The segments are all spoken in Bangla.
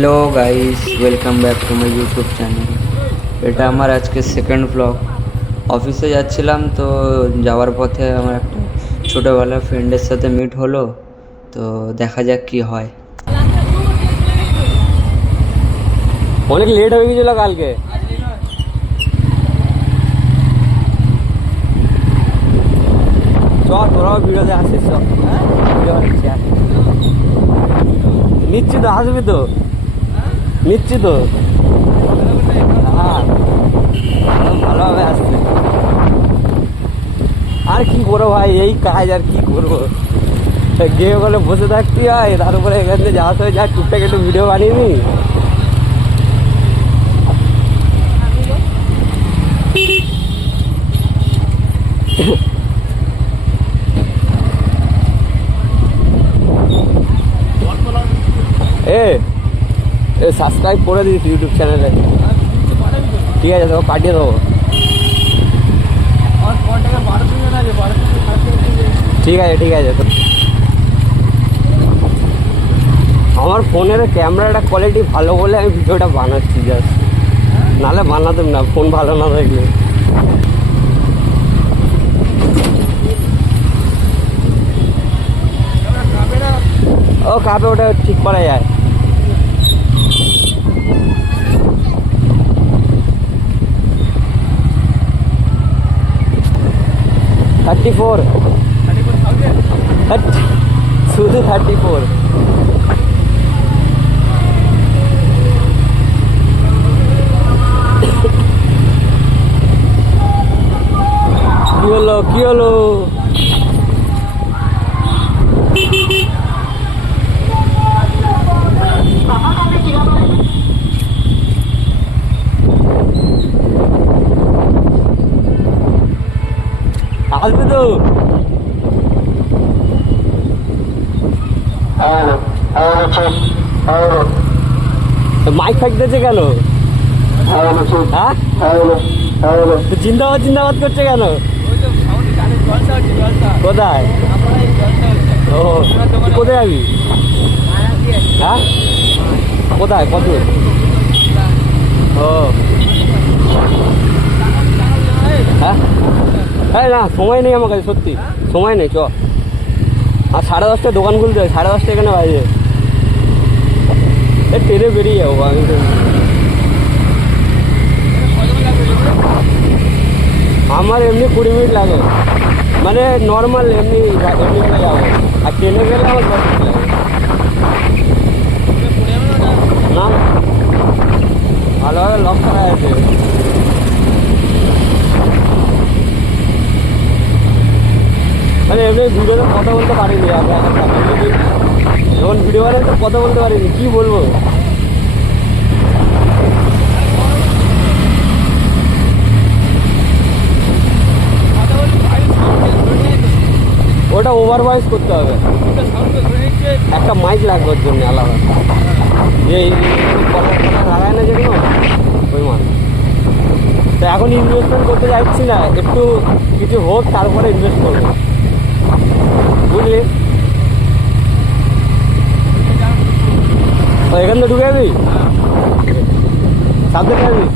Hello guys, welcome back to my YouTube channel. এটা আমার আজকে সেকেন্ড ব্লগ। অফিসে যাচ্ছিলাম, তো যাওয়ার পথে আমার একটা ছোটোবেলার ফ্রেন্ডের সাথে মিট হলো। তো দেখা যাক কি হয়। অনেক লেট হয়ে গেছিল কালকে। চ তোরাও ভিডিওতে আসিস, নিচ্ছি তো, আসবি তো, নিচ্ছি তো। হ্যাঁ, ভালোভাবে আসছে। আর কি করবো ভাই, এই কাজ আর কি করবো। গিয়ে ওখানে বসে থাকতে হয়, তার উপরে এখান থেকে যাওয়ার সময় যা টুকটাক একটু ভিডিও বানিয়ে নি। এ সাবস্ক্রাইব করে দিস ইউটিউব চ্যানেলে, ঠিক আছে? তোকে পাঠিয়ে দেবো। ঠিক আছে ঠিক আছে। আমার ফোনের ক্যামেরাটা কোয়ালিটি ভালো বলে আমি ভিডিওটা বানাচ্ছি, জাস্ট নাহলে বানাতাম না, ফোন ভালো না থাকলে। ও কাপে, ওটা ঠিক করা যায়। $34, শুধু 34। কি হলো কি হলো? আসবে তো? মাইক থাকতেছে কেন? হ্যাঁ, জিন্দাবাদ জিন্দাবাদ করছে কেন? কোথায়? ও, কোথায় যাবি? হ্যাঁ, কোথায়, কত? ও হ্যাঁ, হ্যাঁ, না সময় নেই আমার কাছে, সত্যি সময় নেই। চ, আর 10:30টায় দোকান খুলতে হয়, 10:30 এখানে বাজে। ট্রেনে বেরিয়ে যাবো আমি। আমার এমনি 20 মিনিট লাগে, মানে নর্মাল এমনি এমনি গেলে যাবো। আর ট্রেনে গেলে আমার 10 মিনিট লাগে। না, ভালোভাবে লক করা আছে। মানে এমনি ভিডিওতে কথা বলতে পারিনি, যখন ভিডিও বানাই তো কথা বলতে পারিনি, কি বলবো। ওটা ওভার ভয়েস করতে হবে, একটা মাইক লাগবে ওর জন্য আলাদা, যে লাগায় না যেগুলো, ওই মাল। তো এখন ইনভেস্টমেন্ট করতে যাচ্ছি না, একটু কিছু হোক তারপরে ইনভেস্ট করবো, বুঝলি? তো এখান থেকে ঢুকে যাবি, সাবধানে যাবি।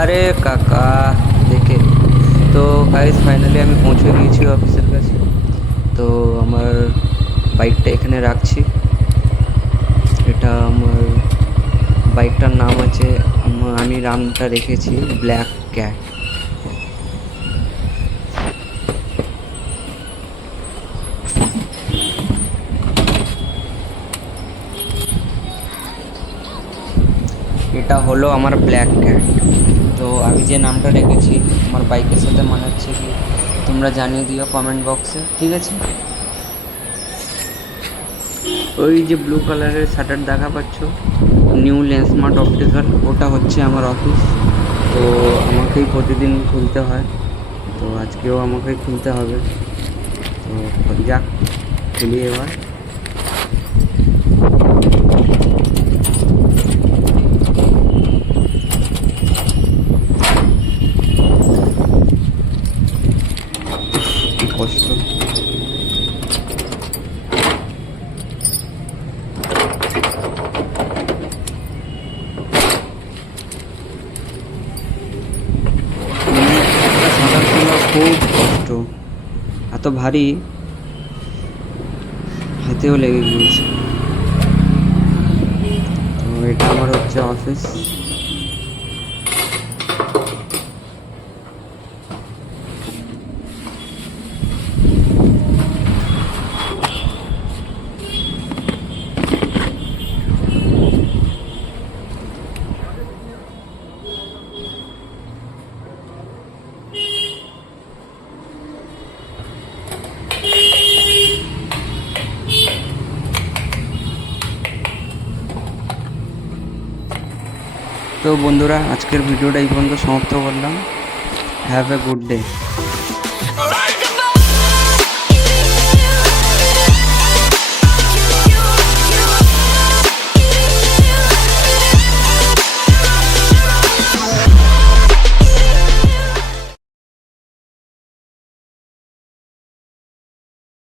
আরে কাকা দেখে তো গাইস, ফাইনালি আমি পৌঁছে গিয়েছি অফিসের কাছে। তো আমার বাইকটা এখানে রাখছি। এটা আমার বাইকটার নাম আছে, আমি নামটা রেখেছি ব্ল্যাক ক্যাট। এটা হলো আমার ব্ল্যাক ক্যাট। তো আমি যে নামটা রেখেছি আমার বাইকের সাথে মানাচ্ছে কি তোমরা জানিয়ে দিও কমেন্ট বক্সে, ঠিক আছে? ওই যে ব্লু কালারের শাটার দেখা পাচ্ছ, নিউ লেন্সমার্ট অপটিক্যাল, ওটা হচ্ছে আমার অফিস। তো আমাকেই প্রতিদিন খুলতে হয়। তো আজকেও আমাকে খুলতে হবে। তো যাক, খুলি এবার। কি কষ্ট। সাঁতার কাটা খুব কষ্ট, এত ভারী, হাতেও লেগে গিয়েছে। তো এটা আমার হচ্ছে অফিস। তো বন্ধুরা, আজকের ভিডিওটা এই পর্যন্ত সমাপ্ত করলাম। Have a good day.